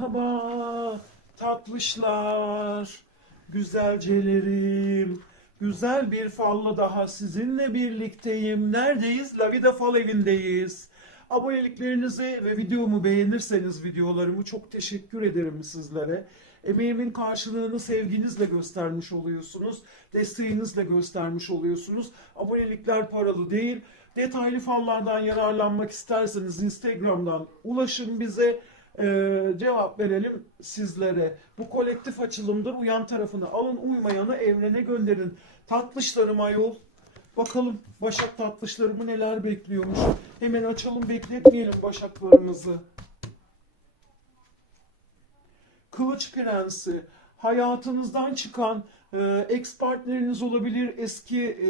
Merhaba tatlışlar, güzelcelerim. Güzel bir falla daha sizinle birlikteyim. Neredeyiz? La Vida Fal evindeyiz. Aboneliklerinizi ve videomu beğenirseniz videolarımı çok teşekkür ederim sizlere. Emeğimin karşılığını sevginizle göstermiş oluyorsunuz. Desteğinizle göstermiş oluyorsunuz. Abonelikler paralı değil. Detaylı fallardan yararlanmak isterseniz Instagram'dan ulaşın bize. Ee, cevap verelim sizlere. Bu kolektif açılımdır. Uyan tarafını alın, uymayanı evrene gönderin. Tatlışlarım ayol. Bakalım Başak tatlışlarımı neler bekliyormuş. Hemen açalım bekletmeyelim Başaklarımızı. Kılıç Prensi, hayatınızdan çıkan e, ex partneriniz olabilir, eski e,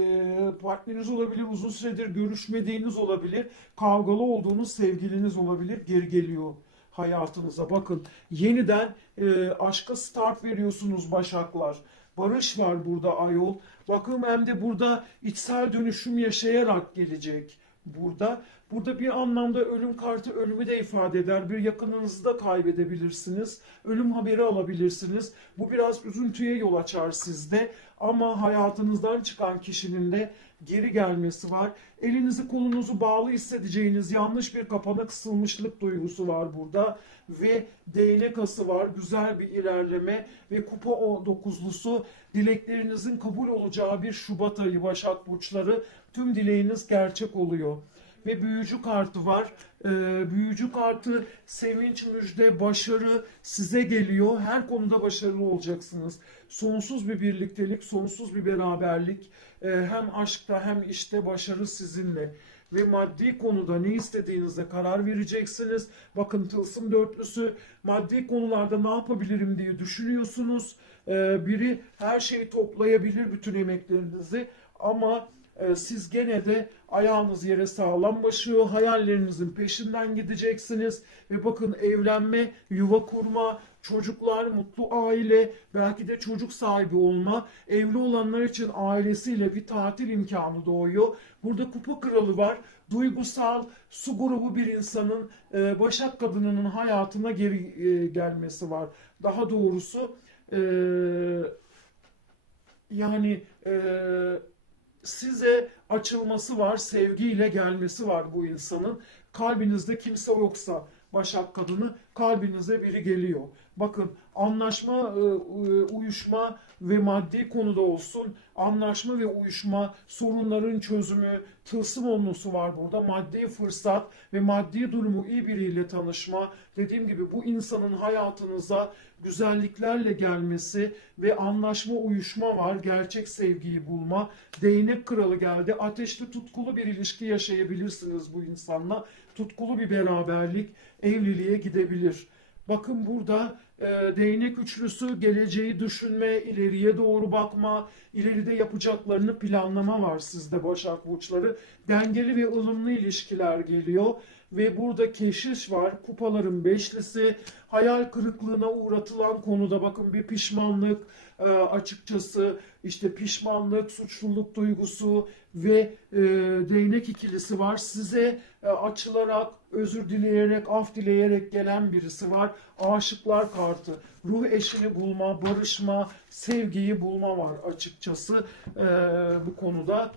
partneriniz olabilir, uzun süredir görüşmediğiniz olabilir, kavgalı olduğunuz sevgiliniz olabilir, geri geliyor hayatınıza. Bakın yeniden e, aşka start veriyorsunuz Başaklar. Barış var burada ayol. Bakın hem de burada içsel dönüşüm yaşayarak gelecek burada. Burada bir anlamda ölüm kartı ölümü de ifade eder. Bir yakınınızı da kaybedebilirsiniz. Ölüm haberi alabilirsiniz. Bu biraz üzüntüye yol açar sizde. Ama hayatınızdan çıkan kişinin de geri gelmesi var. Elinizi kolunuzu bağlı hissedeceğiniz yanlış bir kapana kısılmışlık duygusu var burada. Ve değnek ası var. Güzel bir ilerleme. Ve kupa o dokuzlusu dileklerinizin kabul olacağı bir Şubat ayı Başak Burçları. Tüm dileğiniz gerçek oluyor ve büyücü kartı var. Ee, büyücü kartı sevinç, müjde, başarı size geliyor. Her konuda başarılı olacaksınız. Sonsuz bir birliktelik, sonsuz bir beraberlik. Ee, hem aşkta hem işte başarı sizinle. Ve maddi konuda ne istediğinize karar vereceksiniz. Bakın tılsım dörtlüsü maddi konularda ne yapabilirim diye düşünüyorsunuz. Ee, biri her şeyi toplayabilir bütün emeklerinizi ama ee, siz gene de ayağınız yere sağlam başıyor. Hayallerinizin peşinden gideceksiniz. Ve bakın evlenme, yuva kurma, çocuklar, mutlu aile, belki de çocuk sahibi olma. Evli olanlar için ailesiyle bir tatil imkanı doğuyor. Burada kupa kralı var. Duygusal, su grubu bir insanın e, Başak kadınının hayatına geri e, gelmesi var. Daha doğrusu e, yani e, size açılması var, sevgiyle gelmesi var bu insanın. Kalbinizde kimse yoksa Başak kadını kalbinize biri geliyor. Bakın anlaşma, e, e, uyuşma ve maddi konuda olsun anlaşma ve uyuşma, sorunların çözümü, tılsım olması var burada. Maddi fırsat ve maddi durumu iyi biriyle tanışma. Dediğim gibi bu insanın hayatınıza güzelliklerle gelmesi ve anlaşma, uyuşma var. Gerçek sevgiyi bulma. Değnek kralı geldi. Ateşli tutkulu bir ilişki yaşayabilirsiniz bu insanla. Tutkulu bir beraberlik evliliğe gidebilir. Bakın burada e, değnek üçlüsü geleceği düşünme, ileriye doğru bakma, ileride yapacaklarını planlama var sizde Başak Burçları. Dengeli ve ılımlı ilişkiler geliyor. Ve burada keşiş var. Kupaların beşlisi. Hayal kırıklığına uğratılan konuda bakın bir pişmanlık e, açıkçası işte pişmanlık, suçluluk duygusu ve e, değnek ikilisi var. Size e, açılarak, özür dileyerek, af dileyerek gelen birisi var. Aşıklar kartı. Ruh eşini bulma, barışma, sevgiyi bulma var açıkçası e, bu konuda.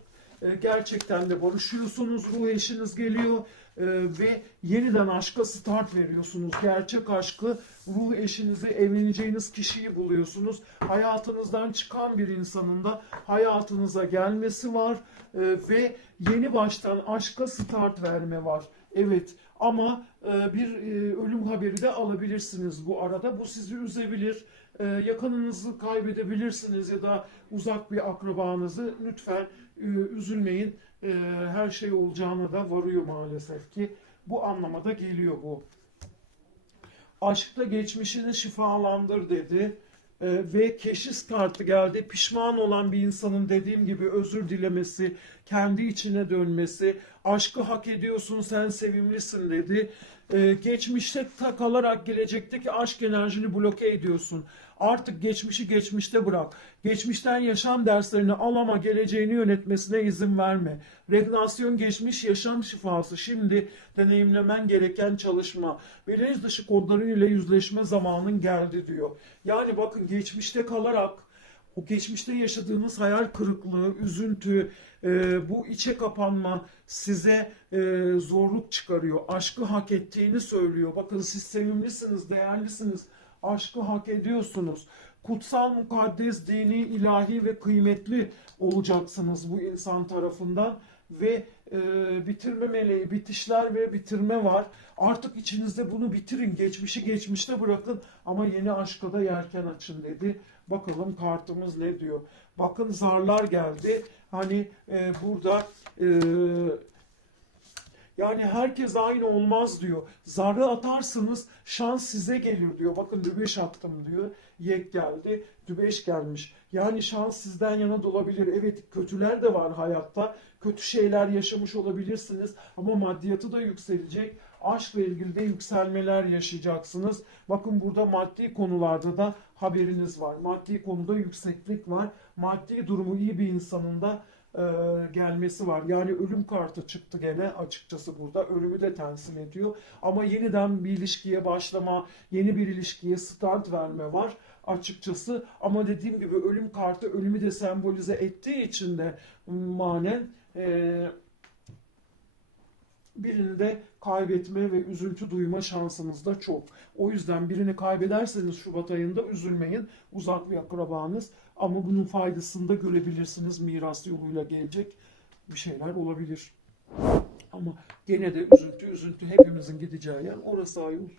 Gerçekten de barışıyorsunuz, ruh eşiniz geliyor e, ve yeniden aşka start veriyorsunuz. Gerçek aşkı, ruh eşinizi, evleneceğiniz kişiyi buluyorsunuz. Hayatınızdan çıkan bir insanın da hayatınıza gelmesi var e, ve yeni baştan aşka start verme var. Evet ama e, bir e, ölüm haberi de alabilirsiniz bu arada. Bu sizi üzebilir. E, yakınınızı kaybedebilirsiniz ya da uzak bir akrabanızı. Lütfen e, üzülmeyin. E, her şey olacağına da varıyor maalesef ki. Bu anlamada geliyor bu. Aşkta geçmişini şifalandır dedi. Ee, ve keşiş kartı geldi. Pişman olan bir insanın dediğim gibi özür dilemesi, kendi içine dönmesi, aşkı hak ediyorsun sen sevimlisin dedi. Ee, geçmişte takılarak gelecekteki aşk enerjini bloke ediyorsun. Artık geçmişi geçmişte bırak. Geçmişten yaşam derslerini al ama geleceğini yönetmesine izin verme. Regnasyon geçmiş yaşam şifası. Şimdi deneyimlemen gereken çalışma. Bilinç dışı kodların ile yüzleşme zamanın geldi diyor. Yani bakın geçmişte kalarak o geçmişte yaşadığınız hayal kırıklığı, üzüntü, e, bu içe kapanma size e, zorluk çıkarıyor. Aşkı hak ettiğini söylüyor. Bakın siz sevimlisiniz, değerlisiniz. Aşkı hak ediyorsunuz. Kutsal, mukaddes, dini, ilahi ve kıymetli olacaksınız bu insan tarafından. Ve e, bitirme meleği, bitişler ve bitirme var. Artık içinizde bunu bitirin. Geçmişi geçmişte bırakın ama yeni aşka da yelken açın dedi. Bakalım kartımız ne diyor. Bakın zarlar geldi. Hani e, burada e, yani herkes aynı olmaz diyor. Zarı atarsınız şans size gelir diyor. Bakın dübeş attım diyor. Yek geldi. Dübeş gelmiş. Yani şans sizden yana da olabilir. Evet kötüler de var hayatta. Kötü şeyler yaşamış olabilirsiniz. Ama maddiyatı da yükselecek. Aşkla ilgili de yükselmeler yaşayacaksınız. Bakın burada maddi konularda da haberiniz var. Maddi konuda yükseklik var. Maddi durumu iyi bir insanın da e, gelmesi var. Yani ölüm kartı çıktı gene açıkçası burada. Ölümü de temsil ediyor. Ama yeniden bir ilişkiye başlama, yeni bir ilişkiye start verme var açıkçası. Ama dediğim gibi ölüm kartı ölümü de sembolize ettiği için de manen e, birini de kaybetme ve üzüntü duyma şansınız da çok. O yüzden birini kaybederseniz Şubat ayında üzülmeyin. Uzak bir akrabanız ama bunun faydasını da görebilirsiniz. Miras yoluyla gelecek bir şeyler olabilir. Ama gene de üzüntü üzüntü hepimizin gideceği yer orası ayol.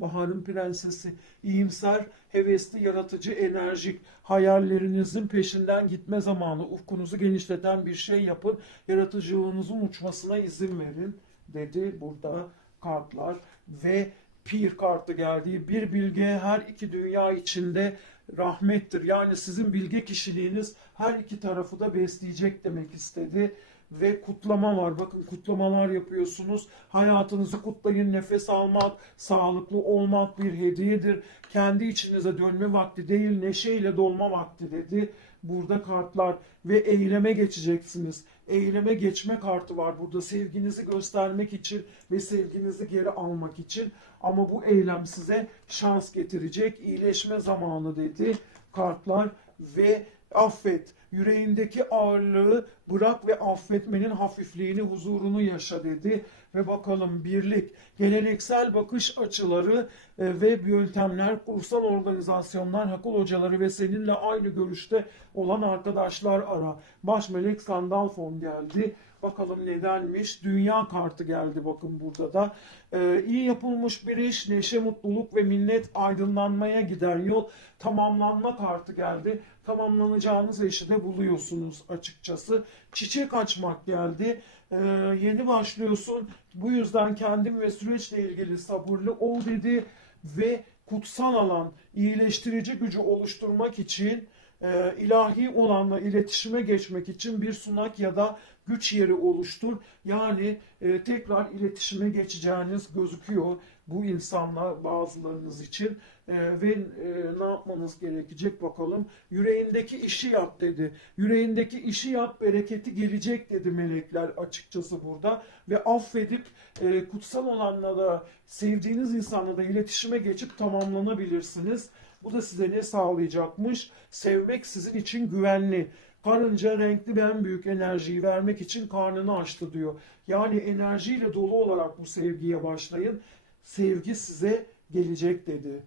Baharın prensesi, iyimser, hevesli, yaratıcı, enerjik, hayallerinizin peşinden gitme zamanı, ufkunuzu genişleten bir şey yapın, yaratıcılığınızın uçmasına izin verin dedi burada kartlar. Ve Pir kartı geldiği bir bilge her iki dünya içinde rahmettir. Yani sizin bilge kişiliğiniz her iki tarafı da besleyecek demek istedi ve kutlama var. Bakın kutlamalar yapıyorsunuz. Hayatınızı kutlayın. Nefes almak, sağlıklı olmak bir hediyedir. Kendi içinize dönme vakti değil, neşeyle dolma vakti dedi. Burada kartlar ve eyleme geçeceksiniz. Eyleme geçme kartı var burada. Sevginizi göstermek için ve sevginizi geri almak için. Ama bu eylem size şans getirecek. iyileşme zamanı dedi kartlar ve affet. Yüreğindeki ağırlığı bırak ve affetmenin hafifliğini, huzurunu yaşa dedi. Ve bakalım birlik, geleneksel bakış açıları ve yöntemler, kursal organizasyonlar, akıl hocaları ve seninle aynı görüşte olan arkadaşlar ara. Baş melek Sandalfon geldi. Bakalım nedenmiş? Dünya kartı geldi bakın burada da. Ee, iyi yapılmış bir iş, neşe, mutluluk ve minnet aydınlanmaya giden yol tamamlanma kartı geldi. Tamamlanacağınız eşi de buluyorsunuz açıkçası. Çiçek açmak geldi. Ee, yeni başlıyorsun. Bu yüzden kendim ve süreçle ilgili sabırlı ol dedi ve kutsal alan iyileştirici gücü oluşturmak için e, ilahi olanla iletişime geçmek için bir sunak ya da güç yeri oluştur. Yani e, tekrar iletişime geçeceğiniz gözüküyor bu insanlar bazılarınız için E, ve e, ne yapmanız gerekecek bakalım. Yüreğindeki işi yap dedi. Yüreğindeki işi yap bereketi gelecek dedi melekler açıkçası burada. Ve affedip e, kutsal olanla da sevdiğiniz insanla da iletişime geçip tamamlanabilirsiniz. Bu da size ne sağlayacakmış? Sevmek sizin için güvenli. Karınca renkli ve en büyük enerjiyi vermek için karnını açtı diyor. Yani enerjiyle dolu olarak bu sevgiye başlayın. Sevgi size gelecek dedi.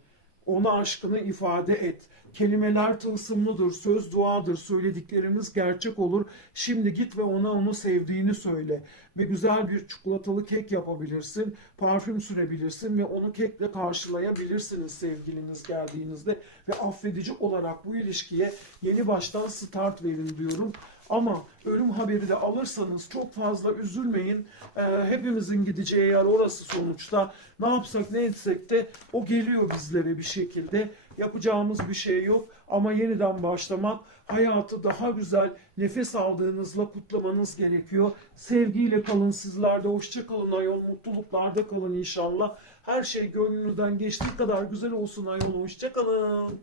Ona aşkını ifade et. Kelimeler tılsımlıdır, söz duadır, söylediklerimiz gerçek olur. Şimdi git ve ona onu sevdiğini söyle. Ve güzel bir çikolatalı kek yapabilirsin, parfüm sürebilirsin ve onu kekle karşılayabilirsiniz sevgiliniz geldiğinizde. Ve affedici olarak bu ilişkiye yeni baştan start verin diyorum. Ama ölüm haberi de alırsanız çok fazla üzülmeyin. Ee, hepimizin gideceği yer orası sonuçta. Ne yapsak ne etsek de o geliyor bizlere bir şekilde. Yapacağımız bir şey yok ama yeniden başlamak, hayatı daha güzel nefes aldığınızla kutlamanız gerekiyor. Sevgiyle kalın sizler de. Hoşça kalın ayol. Mutluluklarda kalın inşallah. Her şey gönlünüzden geçtiği kadar güzel olsun ayol. Hoşça kalın.